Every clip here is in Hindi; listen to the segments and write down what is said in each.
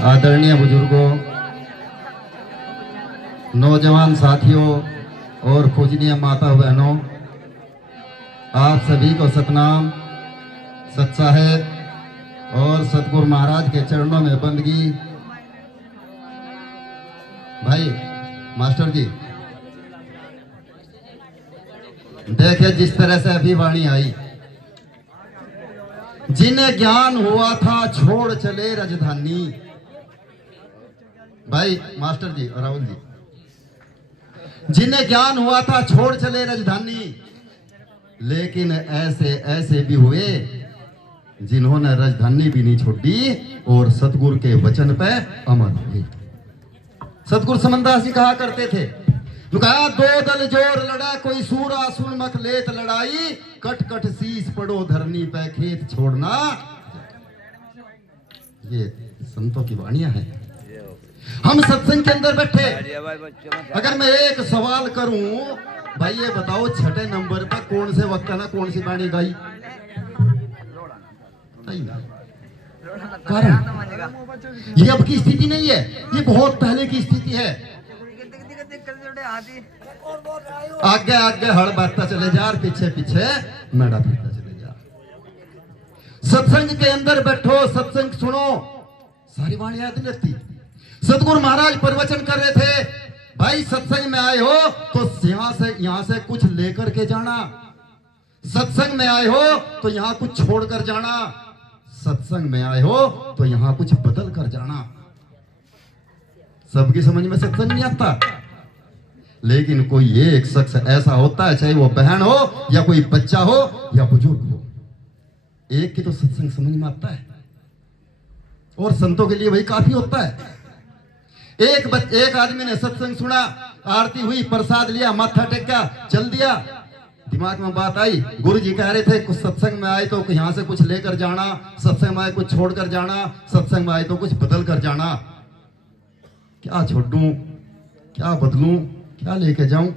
आदरणीय बुजुर्गों, नौजवान साथियों और पूजनीय माता बहनों, आप सभी को सतनाम, सत्साहिब और सतगुरु महाराज के चरणों में बंदगी। भाई मास्टर जी, देखे जिस तरह से अभी वाणी आई, जिन्हें ज्ञान हुआ था छोड़ चले राजधानी। भाई मास्टर जी और राहुल जी, जिन्हें ज्ञान हुआ था छोड़ चले राजधानी, लेकिन ऐसे ऐसे भी हुए जिन्होंने राजधानी भी नहीं छोड़ी और सतगुरु के वचन पे अमर हुए। सतगुरु समनदास जी कहा करते थे, कहा दो दल जोर लड़ा कोई सूरा सुनमख लेत लड़ाई, कट कट शीस पड़ो धरनी पे खेत छोड़ना। ये संतों की वाणियां हैं। हम सत्संग के अंदर बैठे, अगर मैं एक सवाल करूं, भाई ये बताओ छठे नंबर पे कौन से वक्त ना कौन सी वाणी गाई? कारण ये अब की स्थिति नहीं है, ये बहुत पहले की स्थिति है। आगे आगे हड़ बांटता चले जा और पीछे पीछे मेढ़ा फिरता चले जा। सत्संग के अंदर बैठो, सत्संग सुनो, सारी वाणी याद नहीं रहती। सतगुरु महाराज प्रवचन कर रहे थे, भाई सत्संग में आए हो तो यहां से कुछ लेकर के जाना, सत्संग में आए हो तो यहां कुछ छोड़ कर जाना, सत्संग में आए हो तो यहां कुछ बदल कर जाना। सबकी समझ में सत्संग नहीं आता, लेकिन कोई एक शख्स ऐसा होता है, चाहे वो बहन हो या कोई बच्चा हो या बुजुर्ग हो, एक की तो सत्संग समझ में आता है। और संतों के लिए वही काफी होता है। एक आदमी ने सत्संग सुना, आरती हुई, प्रसाद लिया, माथा टेका, चल दिया। दिमाग में बात आई, गुरु जी कह रहे थे कुछ सत्संग में आए तो यहां से कुछ लेकर जाना, सत्संग में आए कुछ छोड़कर जाना, सत्संग में आए तो कुछ बदल कर जाना। क्या छोड़ूं, क्या बदलूं, क्या लेके जाऊं?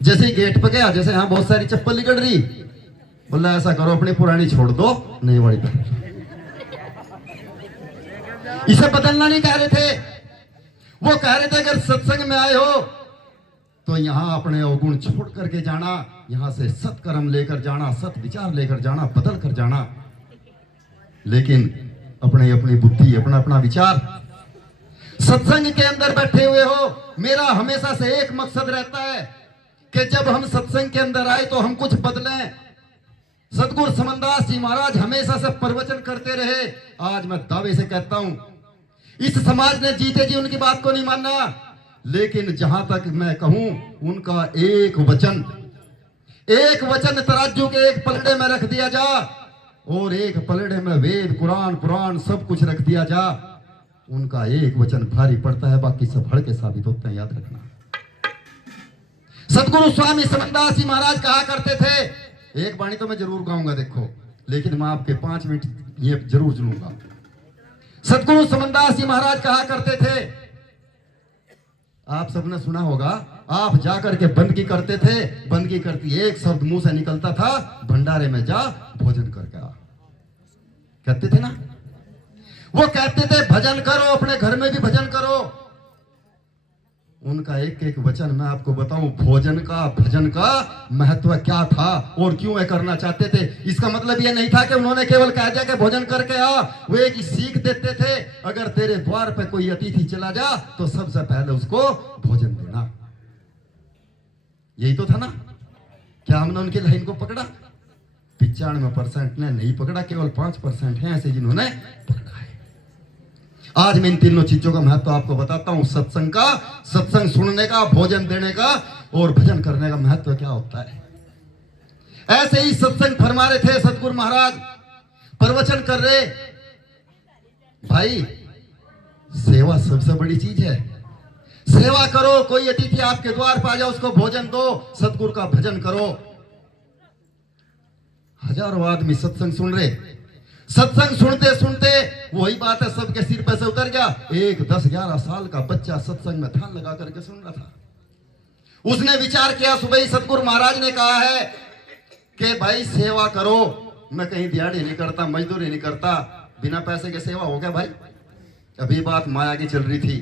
जैसे ही गेट पे गया, जैसे यहां बहुत सारी चप्पल निकल रही, बोला ऐसा करो अपनी पुरानी छोड़ दो, नई वाली पहन। इसे बदलना नहीं कह रहे थे, वो कह रहे थे अगर सत्संग में आए हो तो यहां अपने अवगुण छोड़ करके जाना, यहां से सत्कर्म लेकर जाना, सत विचार लेकर जाना, बदल कर जाना। लेकिन अपने अपनी बुद्धि, अपना अपना विचार। सत्संग के अंदर बैठे हुए हो, मेरा हमेशा से एक मकसद रहता है कि जब हम सत्संग के अंदर आए तो हम कुछ बदलें। सतगुरु समनदास जी महाराज हमेशा से प्रवचन करते रहे। आज मैं दावे से कहता हूं, इस समाज ने जीते जी उनकी बात को नहीं माना, लेकिन जहां तक मैं कहूं, उनका एक वचन तराजू के एक पलड़े में रख दिया जा और एक पलड़े में वेद कुरान पुराण सब कुछ रख दिया जा, उनका एक वचन भारी पड़ता है, बाकी सब हल्के साबित होते हैं, याद रखना। सतगुरु स्वामी समनदास जी महाराज कहा करते थे, एक वाणी तो मैं जरूर गाऊंगा देखो, लेकिन मैं आपके 5 मिनट ये जरूर चलूंगा। सतगुरु समनदास जी महाराज कहा करते थे, आप सबने सुना होगा, आप जाकर के बंदगी करते थे, बंदगी करती एक शब्द मुंह से निकलता था, भंडारे में जा भोजन करके आ, कहते थे ना। वो कहते थे भजन करो, अपने घर में भी भजन करो। उनका एक एक वचन मैं आपको बताऊं, भोजन का भजन का महत्व क्या था और क्यों ये करना चाहते थे। इसका मतलब ये नहीं था कि उन्होंने केवल कह दिया कि भोजन करके आ, वो एक सीख देते थे, अगर तेरे द्वार पे कोई अतिथि चला जा तो सबसे पहले उसको भोजन देना। यही तो था ना। क्या हमने उनकी लाइन को पकड़ा? 95% ने नहीं पकड़ा, केवल 5% है ऐसे जिन्होंने पकड़ा है। आज मैं इन तीनों चीजों का महत्व आपको बताता हूं, सत्संग का, सत्संग सुनने का, भोजन देने का और भजन करने का महत्व क्या होता है। ऐसे ही सत्संग फरमा रहे थे सतगुरु महाराज, प्रवचन कर रहे, भाई सेवा सबसे बड़ी चीज है। सेवा करो, कोई अतिथि आपके द्वार पर आ जाए उसको भोजन दो, सतगुरु का भजन करो। हजारों आदमी सत्संग सुन रहे, सत्संग सुनते सुनते वही बात है, सबके सिर पे से उतर गया। एक 10-11 साल का बच्चा सत्संग में ध्यान लगा करके सुन रहा था। उसने विचार किया, सुबह ही सतगुरु महाराज ने कहा है कि भाई सेवा करो। मैं कहीं दिहाड़ी नहीं करता, मजदूरी नहीं करता, बिना पैसे के सेवा हो गया भाई? अभी बात माया की चल रही थी।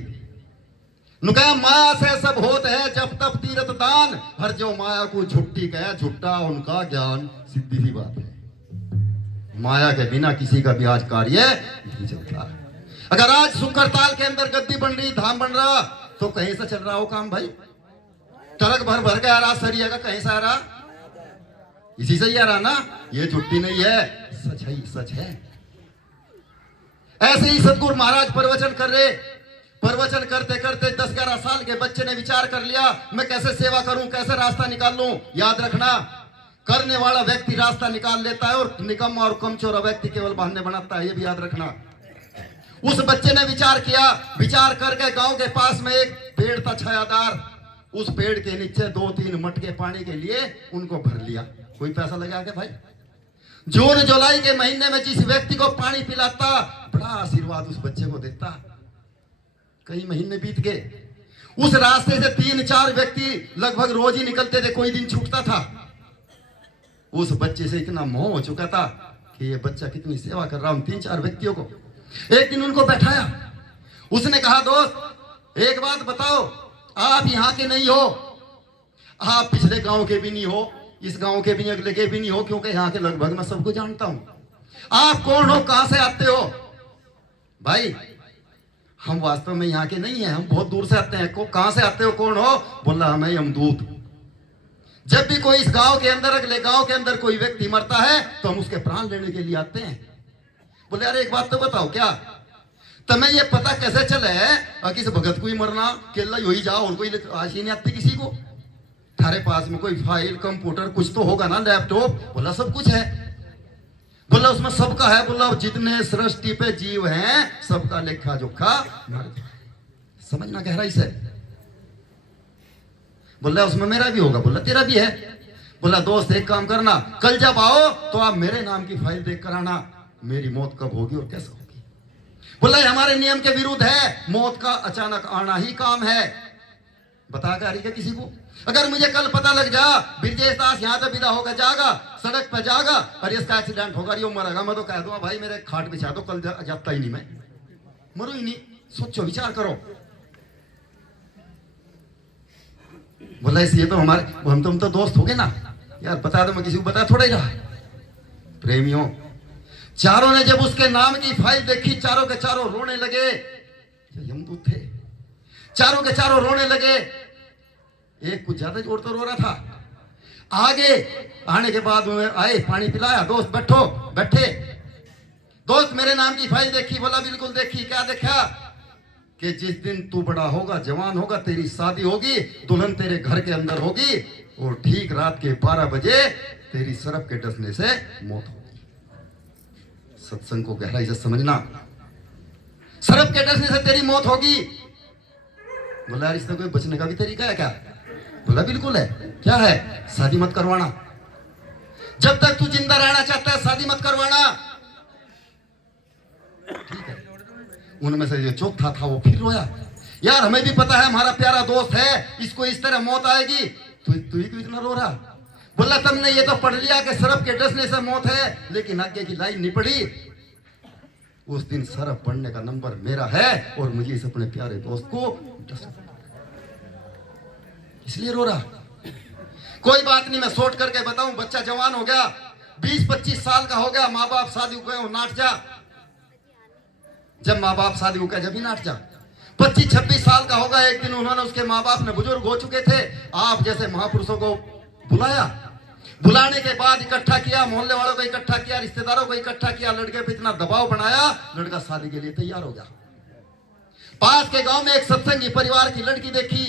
नुकया माया से सब होत है जब तब तीरथ दान, हर जो माया को झुट्टी कहे झुट्टा उनका ज्ञान। सीधी सी बात है, माया के बिना किसी का भी आज कार्य नहीं चलता। अगर आज सुकरताल के अंदर गद्दी बन रही, धाम बन रहा, तो कहीं से चल रहा हो काम भाई? ट्रक भर भर के आ रहा सरिया का, कहीं से आ रहा? इसी से ही आ रहा ना। ये झुट्टी नहीं है, सच है, सच है। ऐसे ही सतगुरु महाराज प्रवचन कर रहे, प्रवचन करते करते 10-11 साल के बच्चे ने विचार कर लिया, मैं कैसे सेवा करूं, कैसे रास्ता निकाल लूं। याद रखना, करने वाला व्यक्ति रास्ता निकाल लेता है और निकम्मा और कमचोरा व्यक्ति केवल बहाने बनाता है, ये भी याद रखना। उस बच्चे ने विचार किया, विचार करके गांव के पास में एक पेड़ था छायादार, उस पेड़ के नीचे 2-3 मटके पानी के लिए उनको भर लिया। कोई पैसा लगा के भाई? जून जुलाई के महीने में जिस व्यक्ति को पानी पिलाता, बड़ा आशीर्वाद उस बच्चे को देता। कई महीने बीत गए, उस रास्ते से 3-4 व्यक्ति लगभग रोज ही निकलते थे, कोई दिन छूटता था। उस बच्चे से इतना मोह हो चुका था कि ये बच्चा कितनी सेवा कर रहा। उन 3-4 व्यक्तियों को एक दिन उनको बैठाया, उसने कहा, दोस्त एक बात बताओ, आप यहाँ के नहीं हो, आप पिछले गांव के भी नहीं हो, इस गांव के भी नहीं, अगले के भी नहीं हो, क्योंकि यहाँ के लगभग मैं सबको जानता हूं। आप कौन हो, कहां से आते हो? भाई हम वास्तव में यहाँ के नहीं हैं, हम बहुत दूर से आते हैं। कहां से आते हो, कौन हो? बोला, हमें यमदूत। जब भी कोई इस गांव के अंदर, अगले गांव के अंदर कोई व्यक्ति मरता है तो हम उसके प्राण लेने के लिए आते हैं। बोले, अरे एक बात तो बताओ, क्या तुम्हें ये पता कैसे चले किस भगत को ही मरना, केला यही जाओ और कोई आज ही नहीं आती किसी को? थारे पास में कोई फाइल, कंप्यूटर कुछ तो होगा ना, लैपटॉप? बोला, सब कुछ है। बोला, उसमें सबका है। बोला, जितने सृष्टि पे जीव हैं सबका लेखा जोखा समझना गहराई से। बोला, उसमें मेरा भी होगा। बोला, तेरा भी है। बोला, दोस्त एक काम करना, कल जब आओ तो आप मेरे नाम की फाइल देख कर आना, मेरी मौत कब होगी और कैसे होगी। बोला, हमारे नियम के विरुद्ध है, मौत का अचानक आना ही काम है। बता कर रही है किसी को? अगर मुझे कल पता लग जा ब्रजेश दास यहाँ से विदा होकर जाएगा, सड़क पर जाएगा और इसका एक्सीडेंट होगा, ये मरेगा, मैं तो कह दूंगा, भाई मेरे खाट बिछा दो, कल जाता ही नहीं, मैं मरू ही नहीं। सोचो, विचार करो। बोला, इसलिए तो हमारे हम तुम तो दोस्त हो गए ना यार, बता दो, मैं किसी को बता थोड़ा ही रहा। प्रेमियों, चारों ने जब उसके नाम की फाइल देखी, चारों के चारों रोने लगे। यमदूत थे, चारों के चारों रोने लगे। एक कुछ ज्यादा जोर तो रो रहा था। आगे आने के बाद आए, पानी पिलाया, दोस्त बैठो, बैठे। दोस्त मेरे नाम की फाइल देखी? बोला, बिल्कुल देखी। क्या देखा? कि जिस दिन तू बड़ा होगा, जवान होगा, तेरी शादी होगी, दुल्हन तेरे घर के अंदर होगी और ठीक रात के 12 बजे तेरी सरफ के डसने से मौत होगी। सत्संग को गहराई से समझना, सरफ के डसने से तेरी मौत होगी। बोला, यार इससे कोई बचने का भी तरीका है क्या? बोला, बिल्कुल है। क्या है? शादी मत करवाना। जब तक तू जिंदा रहना चाहता है शादी मत करवाना। ठीक है। उनमें से जो चौथा था वो फिर रोया, यार हमें भी पता है हमारा प्यारा दोस्त है, इसको इस तरह मौत आएगी, तू ही क्यों इतना रो रहा? बोला, तुमने ये तो पढ़ लिया कि सरफ के डसने से मौत है, लेकिन आगे की लाइन नहीं पढ़ी। उस दिन सरफ पढ़ने का नंबर मेरा है और मुझे इस अपने प्यारे दोस्त को डसना, इसलिए रो रहा। कोई बात नहीं, मैं सोच करके बताऊं, बच्चा जवान हो गया, 20-25 साल का हो गया, माँ बाप शादी हो गए, नाट जा। जब माँ बाप शादी हो गया, जब ही नाट जा। 25-26 साल का होगा, एक दिन उन्होंने, उसके माँ बाप ने, बुजुर्ग हो चुके थे, आप जैसे महापुरुषों को बुलाया। बुलाने के बाद इकट्ठा किया, मोहल्ले वालों को इकट्ठा किया, रिश्तेदारों को इकट्ठा किया, लड़के पे इतना दबाव बनाया, लड़का शादी के लिए तैयार हो गया। पास के गांव में एक सत्संगी परिवार की लड़की देखी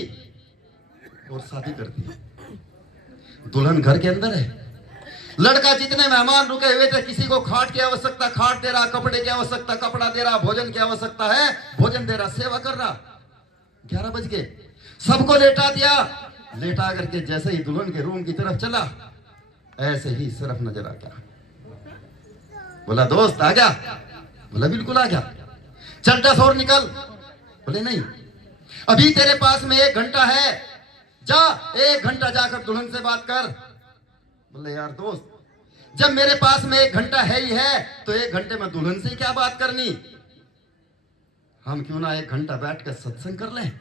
और शादी कर दी। दुल्हन घर के अंदर है, लड़का जितने मेहमान रुके हुए थे, किसी को खाट की आवश्यकता खाट दे रहा, कपड़े की आवश्यकता कपड़ा दे रहा, भोजन की आवश्यकता है भोजन दे रहा, सेवा कर रहा। 11 बज गए, सबको लेटा दिया। लेटा करके जैसे ही दुल्हन के रूम की तरफ चला, ऐसे ही सिर्फ नजर आ गया। बोला, दोस्त आ गया? बोला, बिल्कुल आ गया। चल 10 और निकल। बोले, नहीं, अभी तेरे पास में 1 घंटा है, जा 1 घंटा जाकर दुल्हन से बात कर। बोले, यार दोस्त, जब मेरे पास में 1 घंटा है ही है तो 1 घंटे में दुल्हन से क्या बात करनी? हम क्यों ना 1 घंटा बैठ कर सत्संग कर लें,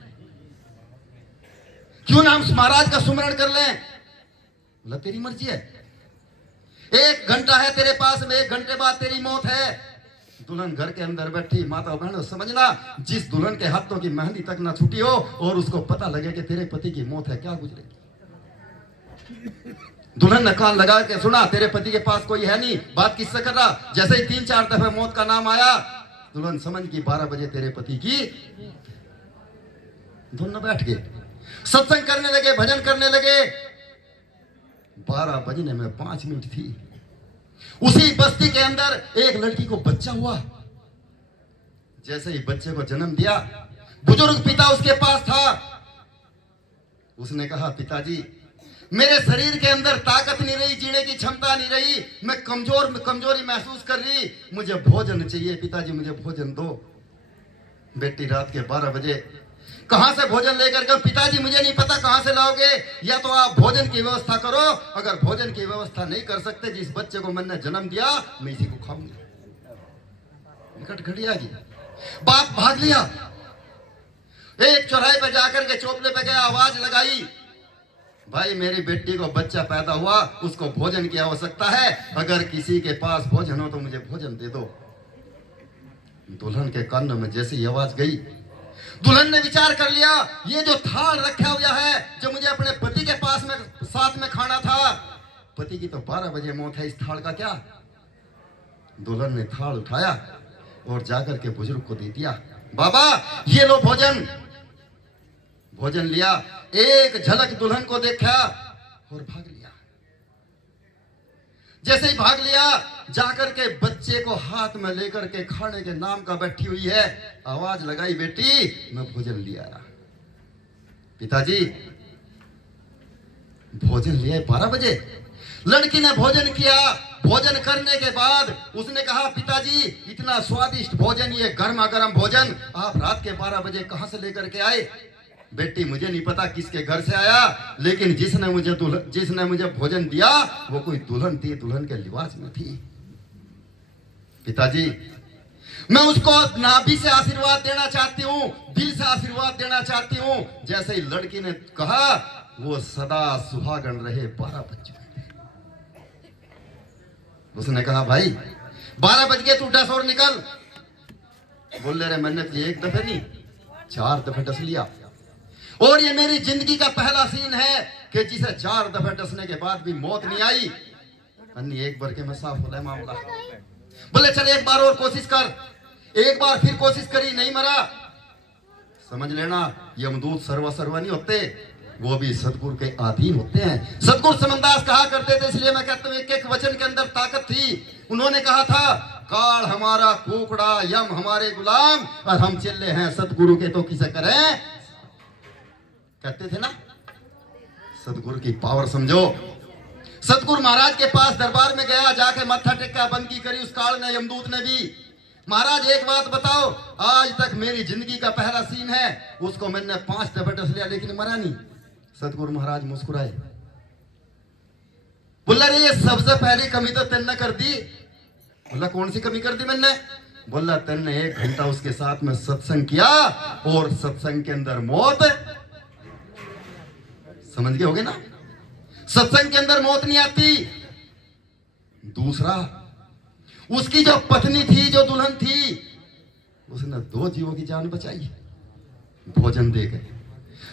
क्यों ना हम महाराज का सुमरण कर लें। बोला तेरी मर्जी है, 1 घंटा है तेरे पास में, 1 घंटे बाद तेरी मौत है। दुल्हन घर के अंदर बैठी, माता बहनों समझना, जिस दुल्हन के हाथों की मेहंदी तक ना छूटी हो और उसको पता लगे कि तेरे पति की मौत है, क्या गुजरेगी। दुल्हन ने कान लगा के सुना, तेरे पति के पास कोई है नहीं, बात किससे कर रहा। जैसे ही 3-4 दफे मौत का नाम आया, दुल्हन समझ की 12 बजे तेरे पति की। दोनों बैठ गए, सत्संग करने लगे, भजन करने लगे। 12 बजने में 5 मिनट थी। उसी बस्ती के अंदर एक लड़की को बच्चा हुआ। जैसे ही बच्चे को जन्म दिया, बुजुर्ग पिता उसके पास था। उसने कहा, पिताजी मेरे शरीर के अंदर ताकत नहीं रही, जीने की क्षमता नहीं रही, मैं कमजोरी महसूस कर रही, मुझे भोजन चाहिए, पिताजी मुझे भोजन दो। बेटी रात के 12 बजे कहां से भोजन लेकर के, पिताजी मुझे नहीं पता कहां से लाओगे, या तो आप भोजन की व्यवस्था करो, अगर भोजन की व्यवस्था नहीं कर सकते, जिस बच्चे को मैंने जन्म दिया मैं इसी को खाऊंगा। निकट घड़ी आ गई, बाप भाग लिया, एक चौराहे पे जाकर के चौपले पे गया, आवाज लगाई, भाई मेरी बेटी को बच्चा पैदा हुआ, उसको भोजन की आवश्यकता है, अगर किसी के पास भोजन हो तो मुझे भोजन दे दो। दुल्हन के कानों में जैसे ही आवाज गई, दुल्हन ने विचार कर लिया, ये जो थाल रखा हुआ है, जो मुझे अपने पति के पास में साथ में खाना था, पति की तो 12 बजे मौत है, इस थाल का क्या। दुल्हन ने थाल उठाया और जाकर के बुजुर्ग को दे दिया, बाबा ये लो भोजन। भोजन लिया, एक झलक दुल्हन को देखा और भाग लिया। जैसे ही भाग लिया, जाकर के बच्चे को हाथ में लेकर के खाने के नाम का बैठी हुई है, आवाज लगाई, बेटी मैं भोजन लिया। पिताजी भोजन लिया 12 बजे। लड़की ने भोजन किया, भोजन करने के बाद उसने कहा, पिताजी इतना स्वादिष्ट भोजन, ये गर्मा गर्म भोजन आप रात के 12 बजे कहां से लेकर के आए। बेटी मुझे नहीं पता किसके घर से आया, लेकिन जिसने मुझे भोजन दिया वो कोई दुल्हन थी, दुल्हन के लिबास में थी। पिताजी मैं उसको नाभि से आशीर्वाद देना चाहती हूँ, दिल से आशीर्वाद देना चाहती हूँ। जैसे ही लड़की ने कहा, वो सदा सुहागन रहे 12 बच्चे। उसने कहा, भाई 12 बज गए, तू डस और निकल। बोल रहे मैंने तो 1 दफे नहीं 4 दफे डस लिया, और ये मेरी जिंदगी का पहला सीन है कि जिसे 4 दफे डसने के बाद भी मौत नहीं आई। अन्य एक बार के में साफ हो रहा है मामला। बोले चल एक बार और कोशिश कर। एक बार फिर कोशिश करी, नहीं मरा। समझ लेना, यमदूत सर्व नहीं होते, वो भी सतगुरु के अधीन होते हैं। सतगुरु समनदास कहा करते थे, इसलिए मैं कहता हूं एक एक वचन के अंदर ताकत थी। उन्होंने कहा था, काल हमारा कुकड़ा, यम हमारे गुलाम, और हम चिल्ले हैं सतगुरु के तो किसे करें। कहते थे ना, सतगुरु की पावर समझो। सतगुरु महाराज के पास दरबार में गया, जाके मत्था टेका, बंदगी करी उस काल ने, यमदूत ने भी। महाराज एक बात बताओ, आज तक मेरी जिंदगी का पहला सीन है, उसको मैंने 5 दफे डस लिया लेकिन मरा नहीं। सतगुरु महाराज मुस्कुराए, बोला रे ये सबसे पहली कमी तो तेने कर दी। बोला कौन सी कमी कर दी मैंने। बोला तेने 1 घंटा उसके साथ में सत्संग किया, और सत्संग के अंदर मौत। समझ गए होगे ना, सत्संग के अंदर मौत नहीं आती। दूसरा, उसकी जो पत्नी थी, जो दुल्हन थी, उसने 2 जीवों की जान बचाई भोजन देकर।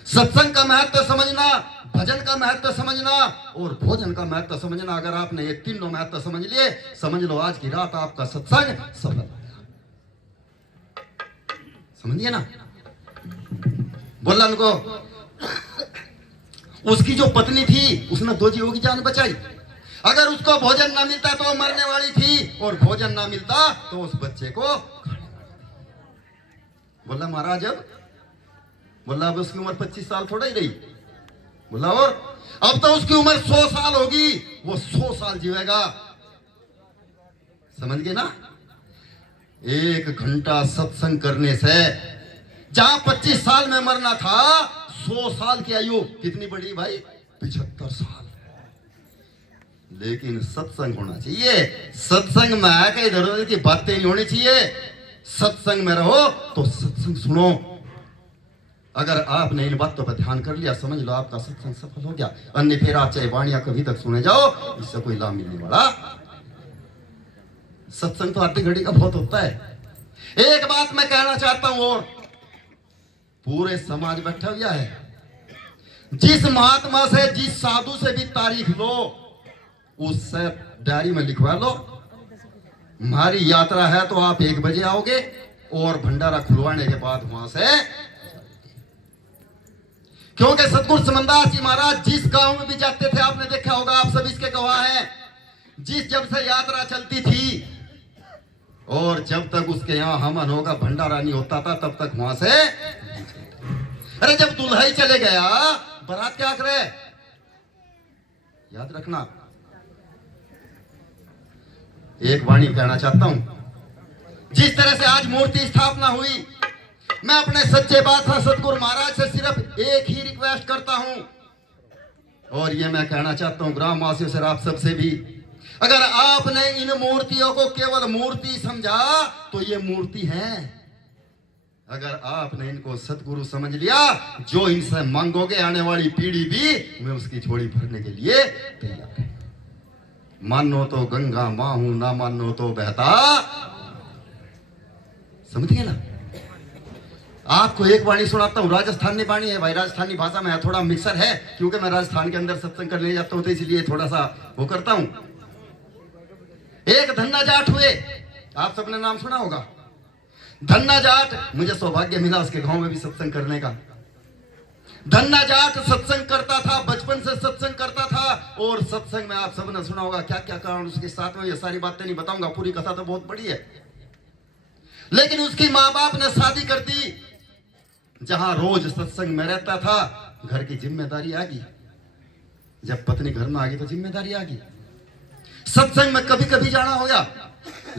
सत्संग का महत्व समझना, भजन का महत्व समझना और भोजन का महत्व समझना। अगर आपने ये तीनों महत्व समझ लिए, समझ लो आज की रात आपका सत्संग सफल। समझिए ना। बोला उनको, उसकी जो पत्नी थी उसने 2 जीवों की जान बचाई। अगर उसको भोजन ना मिलता तो मरने वाली थी, और भोजन ना मिलता तो उस बच्चे को। बोला महाराज बोला अब उसकी उम्र 25 साल थोड़ा ही रही। बोला और अब तो उसकी उम्र 100 साल होगी, वो 100 साल जीवेगा। समझ गए ना। 1 घंटा सत्संग करने से जहां 25 साल में मरना था, 100 साल की आयु कितनी बड़ी भाई, 75 साल। लेकिन सत्संग होना चाहिए। सत्संग में आके इधर उधर की बातें नहीं होनी चाहिए। सत्संग में रहो तो सत्संग सुनो। अगर आपने इन बातों पर ध्यान कर लिया, समझ लो आपका सत्संग सफल हो गया। अन्य फिर आप चाहे वाणियां कभी तक सुने जाओ, इससे कोई लाभ मिलने वाला। सत्संग तो आधी घड़ी का बहुत होता है। एक बात मैं कहना चाहता हूं, और पूरे समाज बैठा हुआ है, जिस महात्मा से, जिस साधु से भी तारीख लो, उससे डायरी में लिखवा लो, हमारी यात्रा है तो आप 1 बजे आओगे और भंडारा खुलवाने के बाद वहां से। क्योंकि सतगुरु समनदास जी महाराज जिस गांव में भी जाते थे, आपने देखा होगा, आप सब इसके गवाह हैं, जिस जब से यात्रा चलती थी और जब तक उसके यहां हवन होगा, भंडारा नहीं होता था, तब तक वहां से। अरे जब दूल्हा ही चले गया, बारात क्या करे? याद रखना। एक वाणी कहना चाहता हूं, जिस तरह से आज मूर्ति स्थापना हुई, मैं अपने सच्चे बादशाह सतगुरु महाराज से सिर्फ एक ही रिक्वेस्ट करता हूं, और ये मैं कहना चाहता हूं ग्रामवासियों से, आप सबसे भी, अगर आपने इन मूर्तियों को केवल मूर्ति समझा तो ये मूर्ति है। अगर आपने इनको सतगुरु समझ लिया, जो इनसे मांगोगे आने वाली पीढ़ी भी मैं उसकी झोली भरने के लिए तैयार है। मानो तो गंगा मां हूं, ना मानो तो बहता। समझ गए ना? आपको एक वाणी सुनाता हूं, राजस्थानी वाणी है भाई, राजस्थानी भाषा में है, थोड़ा मिक्सर है, क्योंकि मैं राजस्थान के अंदर सत्संग करने जाता हूं, तो इसलिए थोड़ा सा वो करता हूं। एक धन्ना जाट हुए, आप सबने नाम सुना होगा, धन्ना जाट। मुझे सौभाग्य मिला उसके गांव में भी सत्संग करने का। धन्ना जाट सत्संग करता था, बचपन से सत्संग करता था, और सत्संग में आप सबने सुना होगा क्या क्या कारण उसके साथ में, ये सारी बातें नहीं बताऊंगा, पूरी कथा तो बहुत बड़ी है। लेकिन उसकी माँ बाप ने शादी कर दी। जहां रोज सत्संग में रहता था, घर की जिम्मेदारी आ गई। जब पत्नी घर में आ गई तो जिम्मेदारी आ गई। सत्संग में कभी कभी जाना हो गया,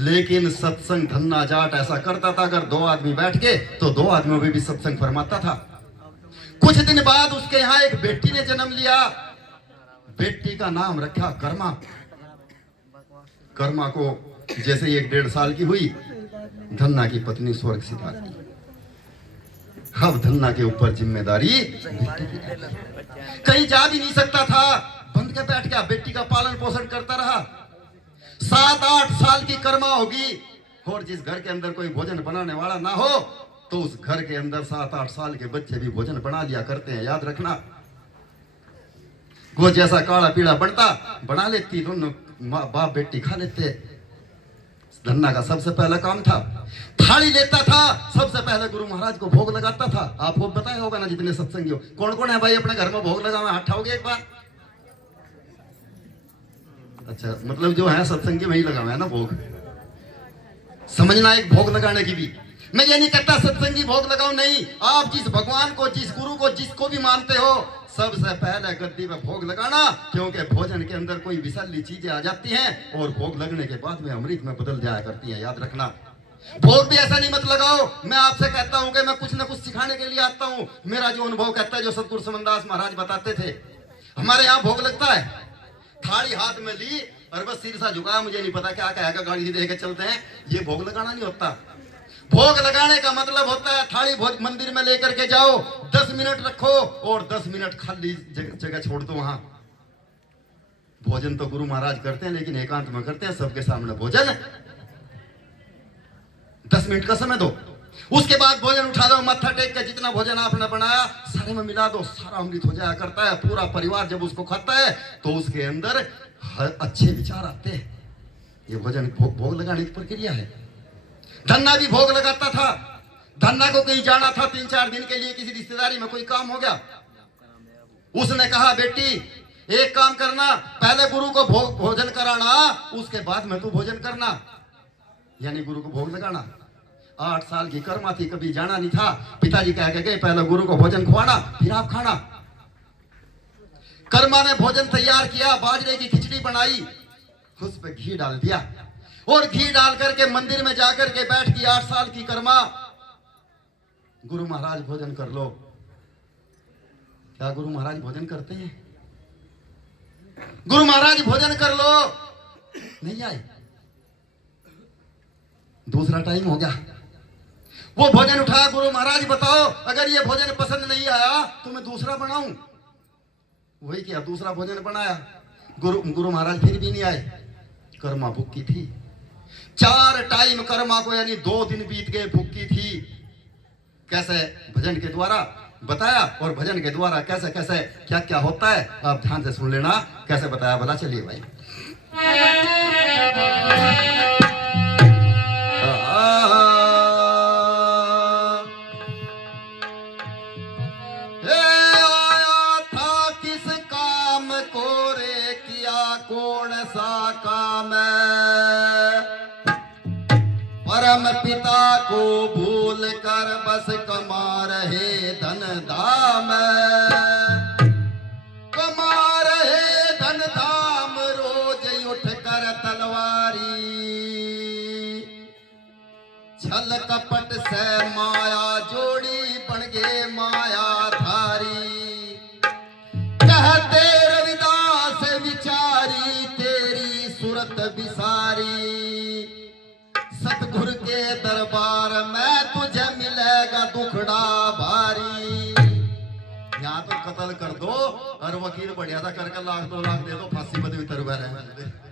लेकिन सत्संग धन्ना जाट ऐसा करता था, अगर 2 आदमी बैठ के तो 2 आदमियों में भी सत्संग फरमाता था। कुछ दिन बाद उसके यहां एक बेटी ने जन्म लिया। बेटी का नाम रखा कर्मा। कर्मा को जैसे 1-1.5 साल की हुई, धन्ना की पत्नी स्वर्ग सिधार की। अब धन्ना के ऊपर जिम्मेदारी, कहीं जा भी नहीं सकता था, बंद के बैठ गया, बेटी का पालन पोषण करता रहा। 7-8 साल की कर्मा होगी, और जिस घर के अंदर कोई भोजन बनाने वाला ना हो, तो उस घर के अंदर 7-8 साल के बच्चे भी भोजन बना लिया करते हैं, याद रखना। वो जैसा काला पीला बनता, बना लेती, दोनों बाप बेटी खा लेते। धन्ना का सबसे पहला काम था, थाली लेता था, सबसे पहले गुरु महाराज को भोग लगाता था। आपको बताया होगा ना जितने सत्संगी हो, कौन कौन है भाई अपने घर में भोग लगा, हाथ उठाओगे एक बार। अच्छा, मतलब जो है सत्संगी वही लगावे है ना भोग। समझना एक भोग लगाने की भी, मैं ये नहीं कहता सत्संगी भोग लगाओ, नहीं। आप जिस भगवान को, जिस गुरु को, जिसको भी मानते हो, सबसे पहले गद्दी में भोग लगाना, क्योंकि भोजन के अंदर कोई विषैली चीजें आ जाती हैं और भोग लगने के बाद में अमृत में बदल जाया करती हैं, याद रखना। भोग भी ऐसा नहीं मत लगाओ। मैं आपसे कहता हूं कि मैं कुछ ना कुछ सिखाने के लिए आता हूं। मेरा जो अनुभव कहता है, जो सतगुरु समनदास महाराज बताते थे, हमारे यहाँ भोग लगता है, थाली हाथ में ली और बस सिर सा झुकाया, मुझे नहीं पता क्या कहेगा, गाड़ी दे के चलते हैं। ये भोग लगाना नहीं होता। भोग लगाने का मतलब होता है थाली भोग मंदिर में लेकर के जाओ, 10 मिनट रखो और 10 मिनट खाली जगह छोड़ दो। वहां भोजन तो गुरु महाराज करते हैं, लेकिन एकांत में करते हैं, सबके सामने भोजन। 10 मिनट का समय दो, उसके बाद भोजन उठा दो, मत्था टेक के जितना भोजन आपने बनाया सारे में मिला दो, सारा अमृत हो जाया करता है। पूरा परिवार जब उसको खाता है तो उसके अंदर अच्छे विचार आते हैं। ये भोजन भोग लगाने की प्रक्रिया है। धन्ना भी भोग लगाता था। धन्ना को कहीं जाना था 3-4 दिन के लिए, किसी रिश्तेदारी में कोई काम हो गया। उसने कहा, बेटी एक काम करना, पहले गुरु को भोजन कराना, उसके बाद में तू भोजन करना, यानी गुरु को भोग लगाना। 8 साल की कर्मा थी, कभी जाना नहीं था। पिताजी कह के गए, पहले गुरु को भोजन खुआना, फिर आप खाना। कर्मा ने भोजन तैयार किया, बाजरे की खिचड़ी बनाई, उस पर घी डाल दिया और घी डाल करके मंदिर में जाकर के बैठ गई। 8 साल की कर्मा, गुरु महाराज भोजन कर लो। क्या गुरु महाराज भोजन करते हैं? गुरु महाराज भोजन कर लो, नहीं आए। दूसरा टाइम हो गया, वो भोजन उठाया, गुरु महाराज बताओ अगर ये भोजन पसंद नहीं आया तो मैं दूसरा बनाऊं। वही किया, दूसरा भोजन बनाया। गुरु महाराज फिर भी नहीं आए। कर्मा भूखी थी, 4 टाइम कर्मा को, यानी 2 दिन बीत गए, भूखी थी। कैसे? भजन के द्वारा बताया, और भजन के द्वारा कैसे कैसे क्या क्या होता है आप ध्यान से सुन लेना। कैसे बताया बता, चलिए भाई। आया था किस काम को रे, किया कौन सा काम, परम पिता को भूल कर बस कमा रहे धन धाम, कमा रहे धन धाम, रोज उठ कर तलवारी, छल कपट से माया जोड़ी बन गे माया धारी। कहते रविदास विचारी तेरी सूरत बिसारी, सतगुरु के दरबार में तुझे मिलेगा दुखड़ा भारी। यहाँ तो कत्ल कर दो और वकील बढ़िया था करके 1 लाख 2 लाख दे दो, फांसी पर भी तरवा रहे।